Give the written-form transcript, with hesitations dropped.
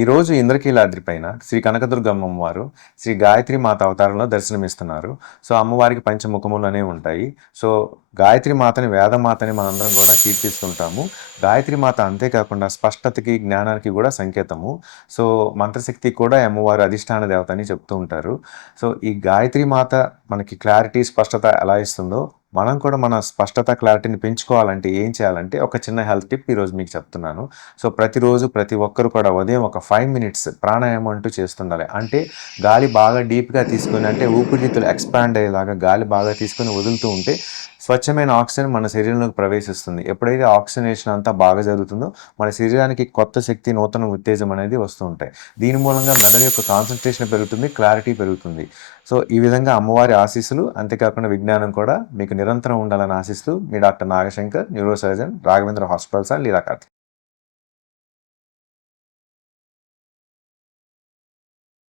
ఈరోజు ఇంద్రకీలాద్రి పైన శ్రీ కనకదుర్గమ్మ వారు శ్రీ గాయత్రి మాత అవతారంలో దర్శనమిస్తున్నారు. సో అమ్మవారికి పంచముఖములు అనేవి ఉంటాయి. సో గాయత్రి మాతని వేదమాతని మనందరం కూడా కీర్తిస్తుంటాము. గాయత్రి మాత అంతేకాకుండా స్పష్టతకి జ్ఞానానికి కూడా సంకేతము. సో మంత్రశక్తి కూడా అమ్మవారు అధిష్టాన దేవత అని చెప్తూ ఉంటారు. సో ఈ గాయత్రి మాత మనకి క్లారిటీ స్పష్టత ఎలా ఇస్తుందో మనం కూడా మన స్పష్టత క్లారిటీని పెంచుకోవాలంటే ఏం చేయాలంటే ఒక చిన్న హెల్త్ టిప్ ఈరోజు మీకు చెప్తున్నాను. సో ప్రతిరోజు ప్రతి ఒక్కరు కూడా ఉదయం ఒక 5 మినిట్స్ ప్రాణాయామం అంటూ చేస్తుండాలి. అంటే గాలి బాగా డీప్గా తీసుకొని అంటే ఊపిరితిత్తులు ఎక్స్పాండ్ అయ్యేలాగా గాలి బాగా తీసుకొని వదులుతూ ఉంటే స్వచ్ఛమైన ఆక్సిజన్ మన శరీరంలోకి ప్రవేశిస్తుంది. ఎప్పుడైతే ఆక్సిజనేషన్ అంతా బాగా జరుగుతుందో మన శరీరానికి కొత్త శక్తి, నూతన ఉత్తేజం అనేది వస్తూ ఉంటాయి. దీని మూలంగా మెదడు యొక్క కాన్సన్ట్రేషన్ పెరుగుతుంది, క్లారిటీ పెరుగుతుంది. సో ఈ విధంగా అమ్మవారి ఆశీస్సులు, అంతేకాకుండా విజ్ఞానం కూడా మీకు నిరంతరం ఉండాలని ఆశిస్తూ మీ doctor Nagashankar, neurosurgeon, Raghavendra hospitals and లీలాకార్తి.